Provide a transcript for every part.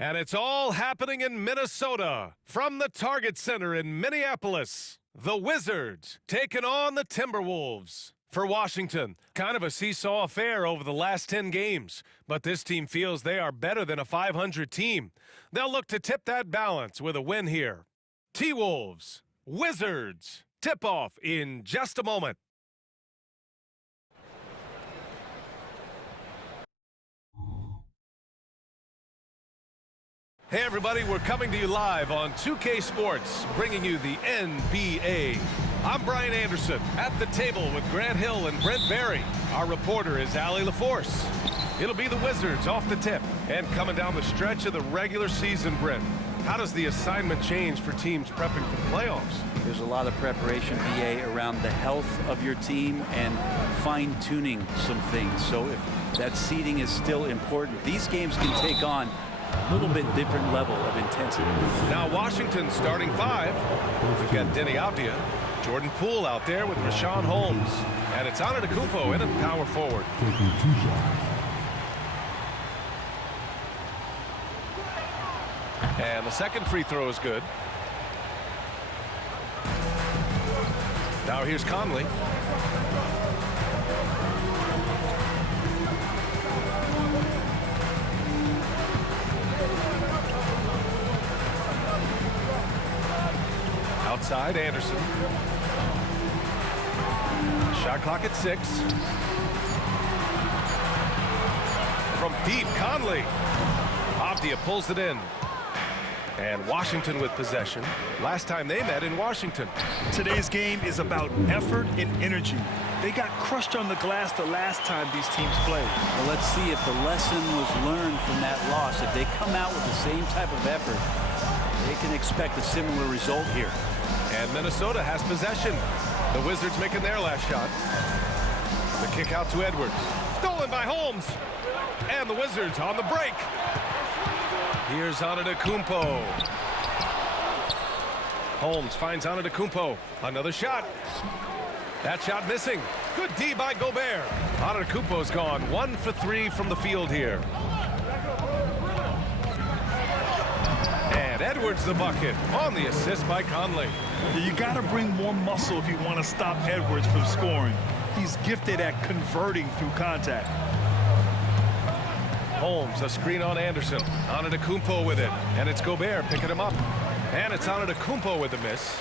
And it's all happening in Minnesota from the Target Center in Minneapolis. The Wizards taking on the Timberwolves. For Washington, kind of a seesaw affair over the last 10 games. But this team feels they are better than a 500 team. They'll look to tip that balance with a win here. T-Wolves, Wizards, tip-off in just a moment. Hey everybody, we're coming to you live on 2K Sports, bringing you the NBA. I'm Brian Anderson, at the table with Grant Hill and Brent Barry. Our reporter is Allie LaForce. It'll be the Wizards off the tip. And coming down the stretch of the regular season, Brent, how does the assignment change for teams prepping for the playoffs? There's a lot of preparation, BA, around the health of your team and fine-tuning some things. So if that seeding is still important, these games can take on a little bit different level of intensity. Now Washington starting five. We've got Denny Avdia, Jordan Poole out there with Rashawn Holmes. And it's Antetkopmo in at power forward. And the second free throw is good. Now here's Conley. Outside, Anderson. Shot clock at 6. From deep, Conley. Avdia pulls it in. And Washington with possession. Last time they met in Washington. Today's game is about effort and energy. They got crushed on the glass the last time these teams played. Well, let's see if the lesson was learned from that loss. If they come out with the same type of effort, they can expect a similar result here. And Minnesota has possession. The Wizards making their last shot. The kick out to Edwards. Stolen by Holmes. And the Wizards on the break. Here's Antetkopmo. Holmes finds Antetkopmo. Another shot. That shot missing. Good D by Gobert. Antetkopmo's gone 1 for 3 from the field here. And Edwards the bucket on the assist by Conley. You got to bring more muscle if you want to stop Edwards from scoring. He's gifted at converting through contact. Holmes, a screen on Anderson. Antetkopmo with it. And it's Gobert picking him up. And it's Antetkopmo with the miss.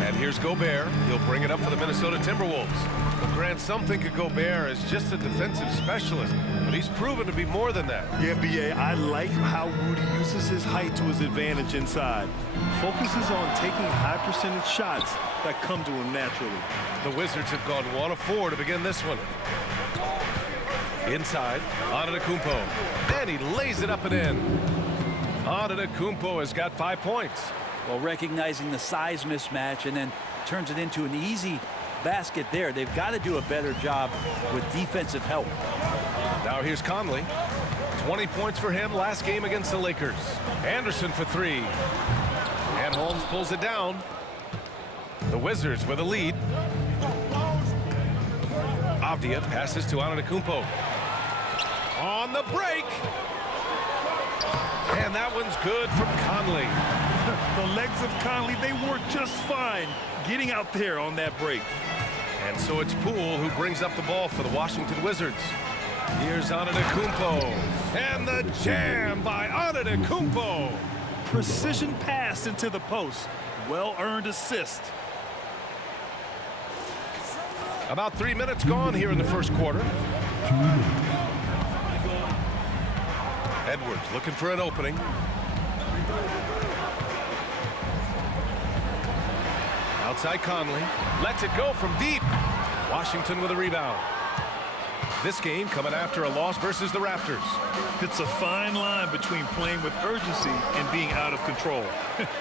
And here's Gobert. He'll bring it up for the Minnesota Timberwolves. But Grant, some think of Gobert as just a defensive specialist, but he's proven to be more than that. Yeah, BA, I like how Rudy uses his height to his advantage inside. Focuses on taking high percentage shots that come to him naturally. The Wizards have gone 1 of 4 to begin this one. Inside, Antetkopmo. And he lays it up and in. Antetkopmo has got 5 points. Well, recognizing the size mismatch and then turns it into an easy basket there. They've got to do a better job with defensive help. Now here's Conley. 20 points for him last game against the Lakers. Anderson for 3. And Holmes pulls it down. The Wizards with a lead. Avdia passes to Antetkopmo. On the break. And that one's good from Conley. The legs of Conley, they work just fine getting out there on that break. And so it's Poole who brings up the ball for the Washington Wizards. Here's Antetkopmo. And the jam by Antetkopmo. Precision pass into the post. Well-earned assist. About 3 minutes gone here in the first quarter. Edwards looking for an opening. Outside Conley. Lets it go from deep. Washington with a rebound. This game coming after a loss versus the Raptors. It's a fine line between playing with urgency and being out of control.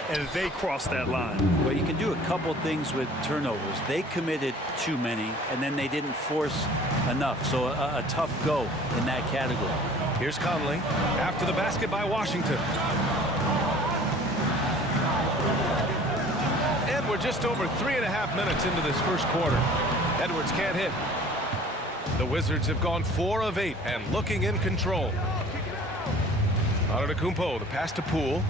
And they crossed that line. Well, you can do a couple things with turnovers. They committed too many, and then they didn't force enough. So a tough go in that category. Here's Conley after the basket by Washington. And we're just over 3.5 minutes into this first quarter. Edwards can't hit. The Wizards have gone 4 of 8 and looking in control. Antetkopmo, the pass to Poole.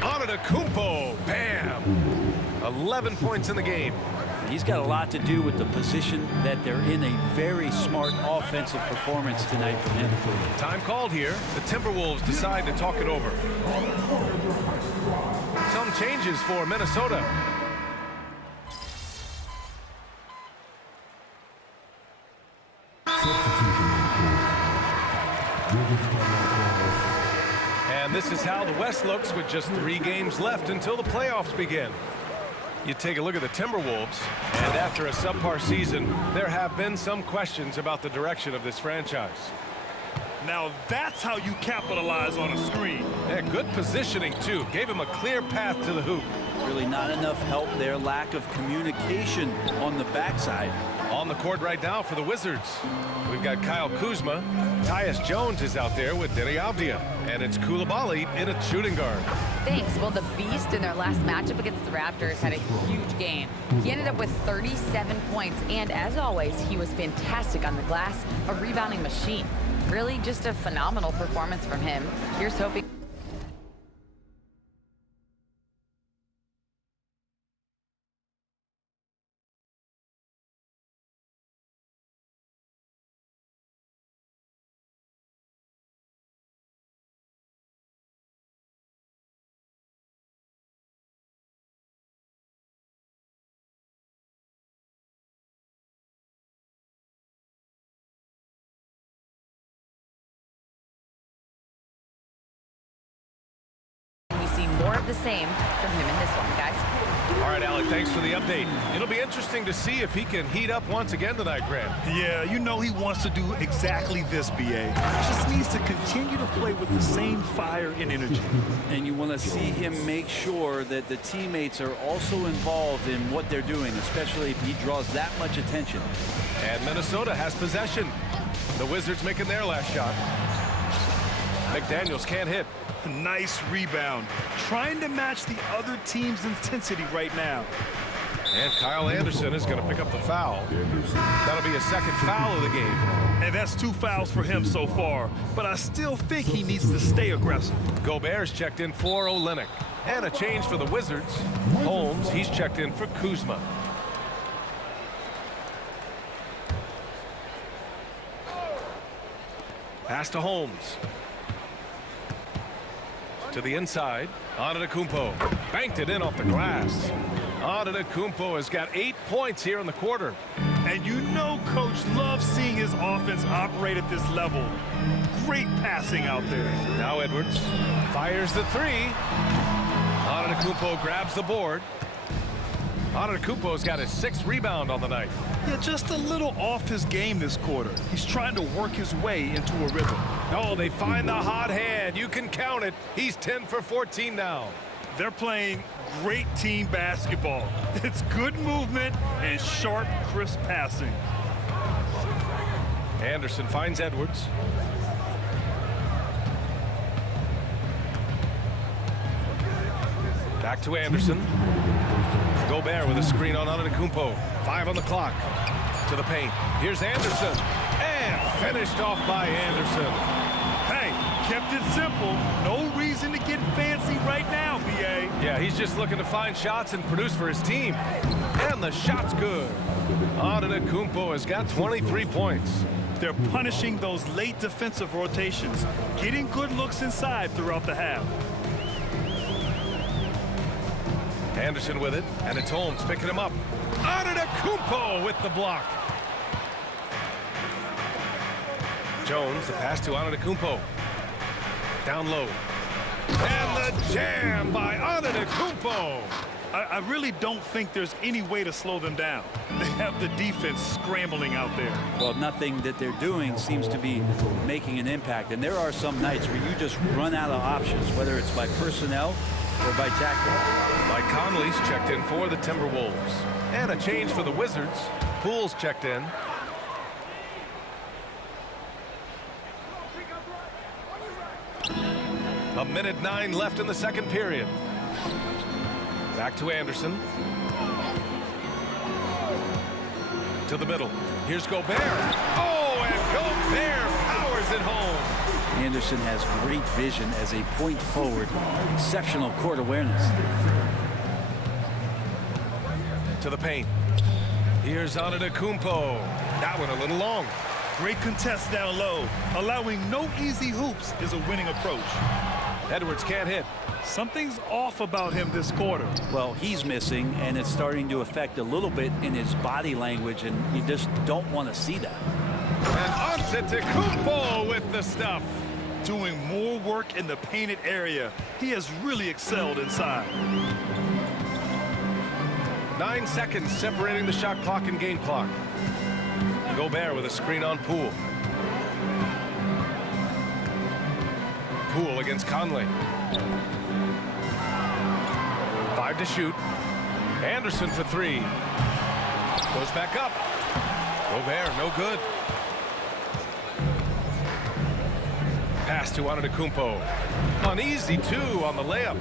Antetkopmo, bam! 11 points in the game. He's got a lot to do with the position that they're in. A very smart offensive performance tonight from him. Time called here. The Timberwolves decide to talk it over. Some changes for Minnesota. And this is how the West looks with just 3 games left until the playoffs begin. You take a look at the Timberwolves, and after a subpar season, there have been some questions about the direction of this franchise. Now that's how you capitalize on a screen. Yeah, good positioning, too. Gave him a clear path to the hoop. Really not enough help there. Lack of communication on the backside. On the court right now for the Wizards, we've got Kyle Kuzma. Tyus Jones is out there with Deni Avdija, and it's Coulibaly in a shooting guard. Thanks. Well, the Beast in their last matchup against the Raptors had a huge game. He ended up with 37 points, and as always, he was fantastic on the glass, a rebounding machine. Really just a phenomenal performance from him. Here's hoping. More of the same from him in this one, guys. All right, Alec, thanks for the update. It'll be interesting to see if he can heat up once again tonight, Grant. Yeah, you know he wants to do exactly this, BA. Just needs to continue to play with the same fire and energy. And you want to see him make sure that the teammates are also involved in what they're doing, especially if he draws that much attention. And Minnesota has possession. The Wizards making their last shot. McDaniels can't hit. Nice rebound. Trying to match the other team's intensity right now. And Kyle Anderson is going to pick up the foul. That'll be a second foul of the game. And that's 2 fouls for him so far. But I still think he needs to stay aggressive. Gobert's checked in for Olynyk. And a change for the Wizards. Holmes, he's checked in for Kuzma. Pass to Holmes. To the inside. Antetkopmo banked it in off the glass. Antetkopmo has got 8 points here in the quarter. And you know Coach loves seeing his offense operate at this level. Great passing out there. Now Edwards fires the 3. Antetkopmo grabs the board. Antetkopmo's got his 6th rebound on the night. Yeah, just a little off his game this quarter. He's trying to work his way into a rhythm. Oh, they find the hot hand. You can count it. He's 10 for 14 now. They're playing great team basketball. It's good movement and sharp, crisp passing. Anderson finds Edwards. Back to Anderson. Gobert with a screen on Antetkopmo. 5 on the clock. To the paint. Here's Anderson. And finished off by Anderson. Hey, kept it simple. No reason to get fancy right now, BA. Yeah, he's just looking to find shots and produce for his team. And the shot's good. Antetkopmo has got 23 points. They're punishing those late defensive rotations, getting good looks inside throughout the half. Anderson with it, and it's Holmes picking him up. Antetkopmo with the block. Jones, the pass to Antetkopmo. Down low. And the jam by Antetkopmo. I really don't think there's any way to slow them down. They have the defense scrambling out there. Well, nothing that they're doing seems to be making an impact. And there are some nights where you just run out of options, whether it's by personnel or by tactics. Mike Conley's checked in for the Timberwolves. And a change for the Wizards. Poole's checked in. A minute 9 left in the second period. Back to Anderson. To the middle. Here's Gobert. Oh, and Gobert powers drives it home. Anderson has great vision as a point forward. Exceptional court awareness. To the paint. Here's Antetkopmo. That one a little long. Great contest down low. Allowing no easy hoops is a winning approach. Edwards can't hit. Something's off about him this quarter. Well, he's missing, and it's starting to affect a little bit in his body language, and you just don't want to see that. And Antetkopmo with the stuff. Doing more work in the painted area. He has really excelled inside. 9 seconds separating the shot clock and game clock. Gobert with a screen on Poole. Poole against Conley. 5 to shoot. Anderson for 3. Goes back up. Gobert, no good. Pass to Antetkopmo. An easy 2 on the layup.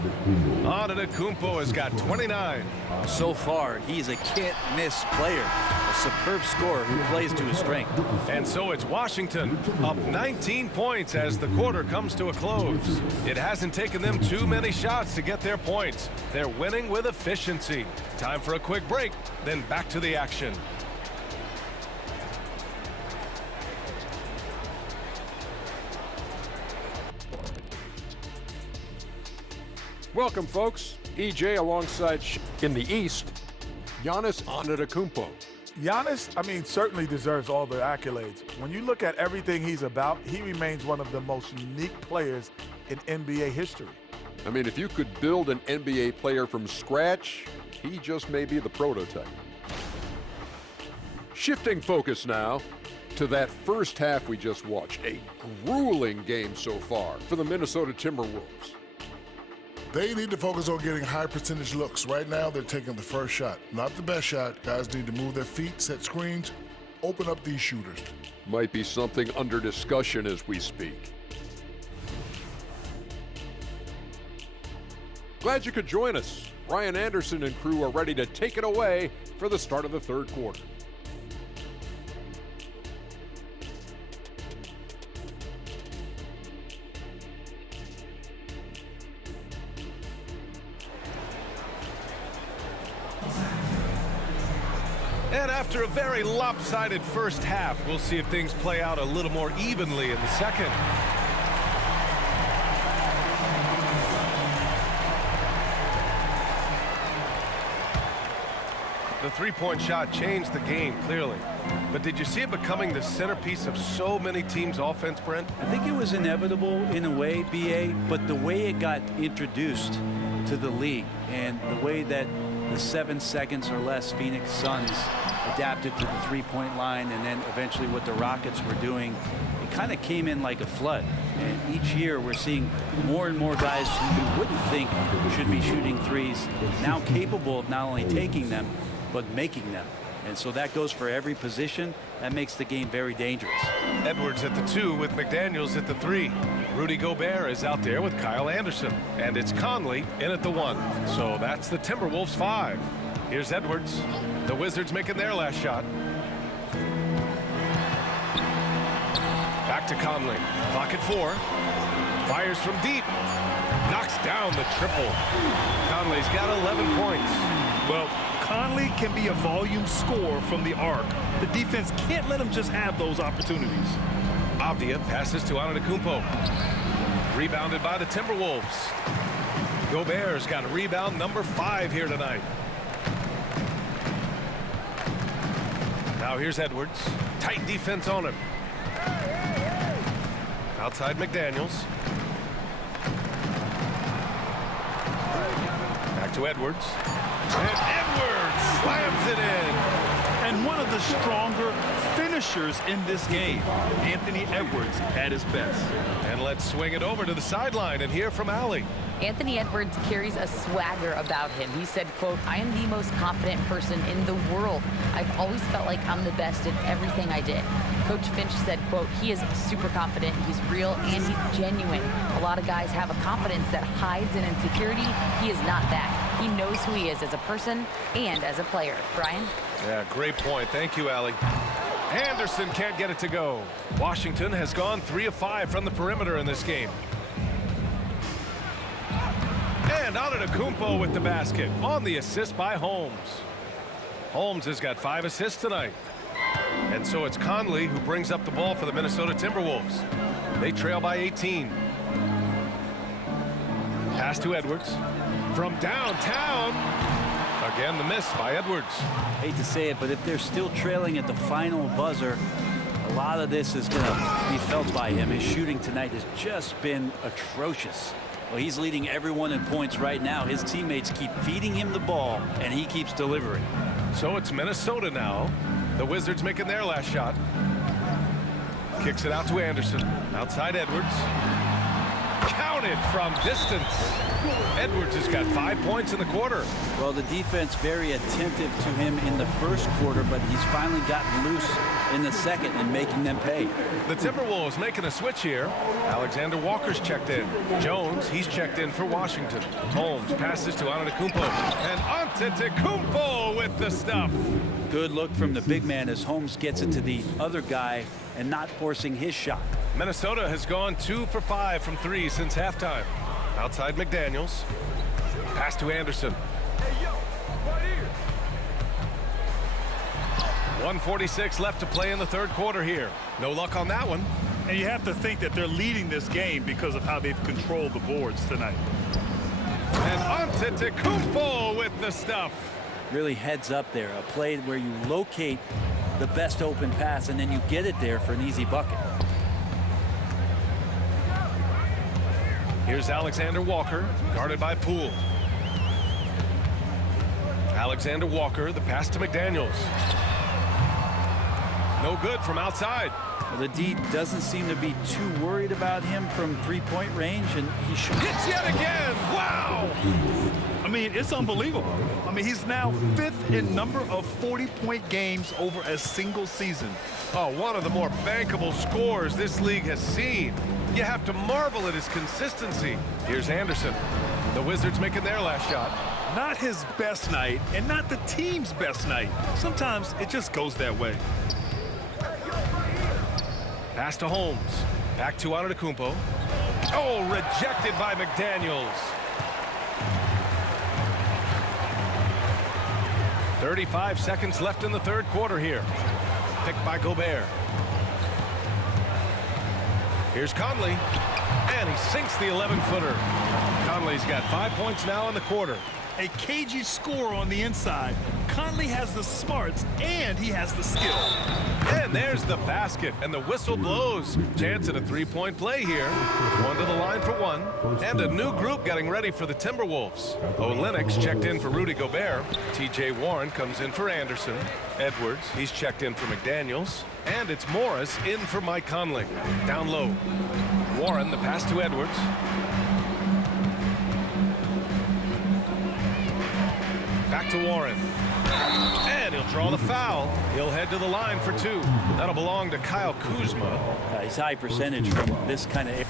Antetkopmo has got 29. So far, he's a can't-miss player. A superb scorer who plays to his strength. And so it's Washington up 19 points as the quarter comes to a close. It hasn't taken them too many shots to get their points. They're winning with efficiency. Time for a quick break, then back to the action. Welcome, folks. EJ alongside in the East, Giannis Antetkopmo. Giannis, certainly deserves all the accolades. When you look at everything he's about, he remains one of the most unique players in NBA history. If you could build an NBA player from scratch, he just may be the prototype. Shifting focus now to that first half we just watched. A grueling game so far for the Minnesota Timberwolves. They need to focus on getting high percentage looks. Right now, they're taking the first shot. Not the best shot. Guys need to move their feet, set screens, open up these shooters. Might be something under discussion as we speak. Glad you could join us. Ryan Anderson and crew are ready to take it away for the start of the third quarter. And after a very lopsided first half, we'll see if things play out a little more evenly in the second. The three-point shot changed the game, clearly. But did you see it becoming the centerpiece of so many teams' offense, Brent? I think it was inevitable in a way, BA, but the way it got introduced to the league and the way that the 7 seconds or less Phoenix Suns adapted to the three-point line, and then eventually what the Rockets were doing, it kind of came in like a flood. And each year we're seeing more and more guys who you wouldn't think should be shooting threes now capable of not only taking them, but making them. And so that goes for every position. That makes the game very dangerous. Edwards at the 2 with McDaniels at the 3. Rudy Gobert is out there with Kyle Anderson. And it's Conley in at the 1. So that's the Timberwolves 5. Here's Edwards. The Wizards making their last shot. Back to Conley. Clock at 4. Fires from deep. Knocks down the triple. Conley's got 11 points. Well, Conley can be a volume scorer from the arc. The defense can't let him just have those opportunities. Avdia passes to Antetkopmo. Rebounded by the Timberwolves. Gobert's got a rebound number 5 here tonight. Now here's Edwards. Tight defense on him. Outside McDaniels. Back to Edwards. And Edwards slams it in. And one of the stronger finishers in this game, Anthony Edwards at his best. And let's swing it over to the sideline and hear from Allie. Anthony Edwards carries a swagger about him. He said, quote, "I am the most confident person in the world. I've always felt like I'm the best at everything I did." Coach Finch said, quote, "He is super confident, he's real, and he's genuine. A lot of guys have a confidence that hides an insecurity. He is not that. He knows who he is as a person and as a player." Brian? Yeah, great point. Thank you, Allie. Anderson can't get it to go. Washington has gone 3 of 5 from the perimeter in this game. And Antetkopmo with the basket on the assist by Holmes. Holmes has got 5 assists tonight. And so it's Conley who brings up the ball for the Minnesota Timberwolves. They trail by 18. Pass to Edwards. From downtown. Again, the miss by Edwards. Hate to say it, but if they're still trailing at the final buzzer, a lot of this is going to be felt by him. His shooting tonight has just been atrocious. Well, he's leading everyone in points right now. His teammates keep feeding him the ball, and he keeps delivering. So it's Minnesota now. The Wizards making their last shot. Kicks it out to Anderson. Outside Edwards. Counted from distance. Edwards has got 5 points in the quarter. Well, the defense very attentive to him in the first quarter, but he's finally gotten loose in the second and making them pay. The Timberwolves making a switch here. Alexander Walker's checked in. Jones, he's checked in for Washington. Holmes passes to Antetkopmo. And Antetkopmo with the stuff. Good look from the big man as Holmes gets it to the other guy and not forcing his shot. Minnesota has gone 2 for 5 from 3 since halftime. Outside McDaniels. Pass to Anderson. 1:46 left to play in the third quarter here. No luck on that one. And you have to think that they're leading this game because of how they've controlled the boards tonight. And Antetkopmo with the stuff. Really heads up there. A play where you locate the best open pass and then you get it there for an easy bucket. Here's Alexander Walker, guarded by Poole. Alexander Walker, the pass to McDaniels. No good from outside. Well, the D doesn't seem to be too worried about him from three-point range, and he should. Hits yet again! Wow! I mean, it's unbelievable. I mean, he's now 5th in number of 40-point games over a single season. Oh, one of the more bankable scores this league has seen. You have to marvel at his consistency. Here's Anderson. The Wizards making their last shot. Not his best night, and not the team's best night. Sometimes it just goes that way. Pass to Holmes. Back to Antetkopmo. Oh, rejected by McDaniels. 35 seconds left in the third quarter here. Picked by Gobert. Here's Conley. And he sinks the 11-footer. Conley's got 5 points now in the quarter. A cagey score on the inside. Conley has the smarts, and he has the skill. And there's the basket, and the whistle blows. Chance at a three-point play here. One to the line for one. And a new group getting ready for the Timberwolves. Olynyk's checked in for Rudy Gobert. T.J. Warren comes in for Anderson. Edwards, he's checked in for McDaniels. And it's Morris in for Mike Conley. Down low. Warren, the pass to Edwards. Back to Warren. And he'll draw the foul. He'll head to the line for two. That'll belong to Kyle Kuzma. He's high percentage from this kind of.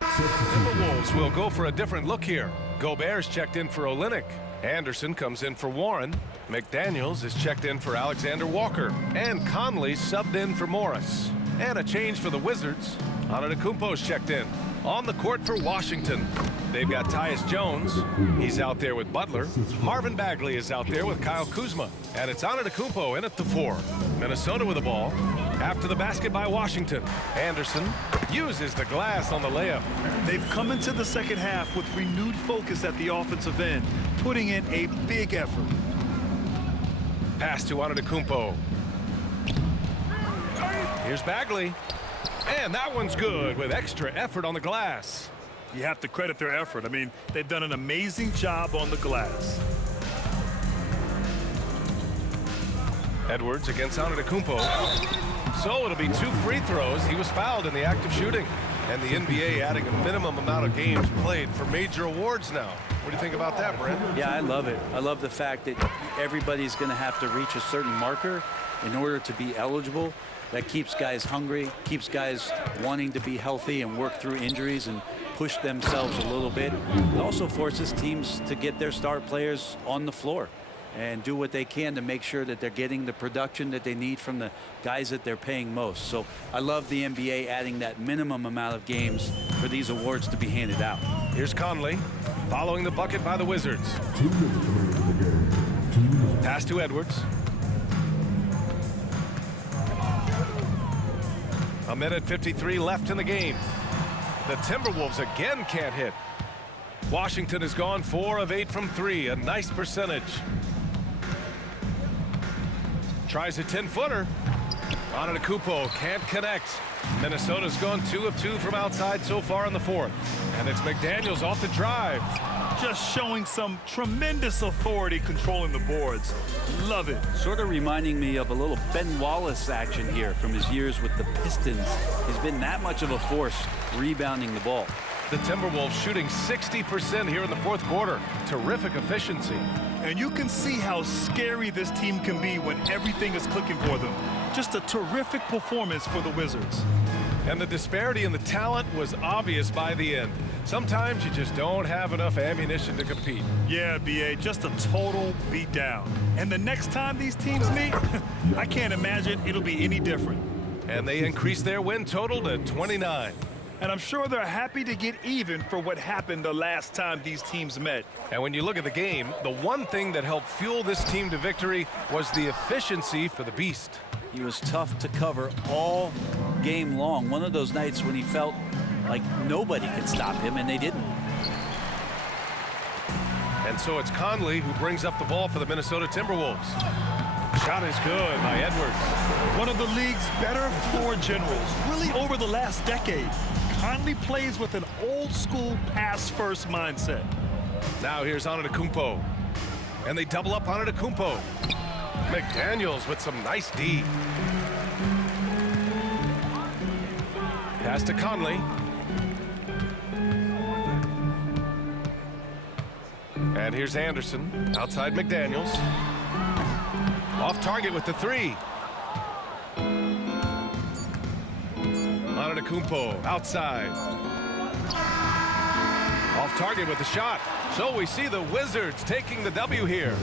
Timberwolves will go for a different look here. Gobert's checked in for Olynyk. Anderson comes in for Warren. McDaniels is checked in for Alexander Walker. And Conley subbed in for Morris. And a change for the Wizards. Antetkopmo's checked in. On the court for Washington, they've got Tyus Jones. He's out there with Butler. Marvin Bagley is out there with Kyle Kuzma. And it's Antetkopmo in at the 4. Minnesota with the ball. After the basket by Washington, Anderson uses the glass on the layup. They've come into the second half with renewed focus at the offensive end, putting in a big effort. Pass to Antetkopmo. Here's Bagley. And that one's good with extra effort on the glass. You have to credit their effort. I mean, they've done an amazing job on the glass. Edwards against Antetkopmo. So it'll be 2 free throws. He was fouled in the act of shooting. And the NBA adding a minimum amount of games played for major awards now. What do you think about that, Brent? Yeah, I love it. I love the fact that everybody's going to have to reach a certain marker in order to be eligible. That keeps guys hungry, keeps guys wanting to be healthy and work through injuries. And push themselves a little bit. It also forces teams to get their star players on the floor and do what they can to make sure that they're getting the production that they need from the guys that they're paying most. So I love the NBA adding that minimum amount of games for these awards to be handed out. Here's Conley following the bucket by the Wizards. Pass to Edwards. A minute 53 left in the game. The Timberwolves again can't hit. Washington has gone 4 of 8 from 3, a nice percentage. Tries a 10-footer. Antetkopmo can't connect. Minnesota's gone 2 of 2 from outside so far in the fourth. And it's McDaniels off the drive. Just showing some tremendous authority controlling the boards. Love it. Sort of reminding me of a little Ben Wallace action here from his years with the Pistons. He's been that much of a force rebounding the ball. The Timberwolves shooting 60% here in the fourth quarter. Terrific efficiency. And you can see how scary this team can be when everything is clicking for them. Just a terrific performance for the Wizards. And the disparity in the talent was obvious by the end. Sometimes you just don't have enough ammunition to compete. Yeah, B.A., just a total beatdown. And the next time these teams meet, I can't imagine it'll be any different. And they increased their win total to 29. And I'm sure they're happy to get even for what happened the last time these teams met. And when you look at the game, the one thing that helped fuel this team to victory was the efficiency for the Beast. He was tough to cover all game long. One of those nights when he felt like nobody could stop him, and they didn't. And so it's Conley who brings up the ball for the Minnesota Timberwolves. Shot is good by Edwards. One of the league's better floor generals, really over the last decade. Conley plays with an old-school pass-first mindset. Now here's Antetkopmo. And they double up Antetkopmo. McDaniels with some nice D. Pass to Conley. And here's Anderson outside McDaniels. Off target with the 3. Antetkopmo outside. Off target with the shot. So we see the Wizards taking the W here.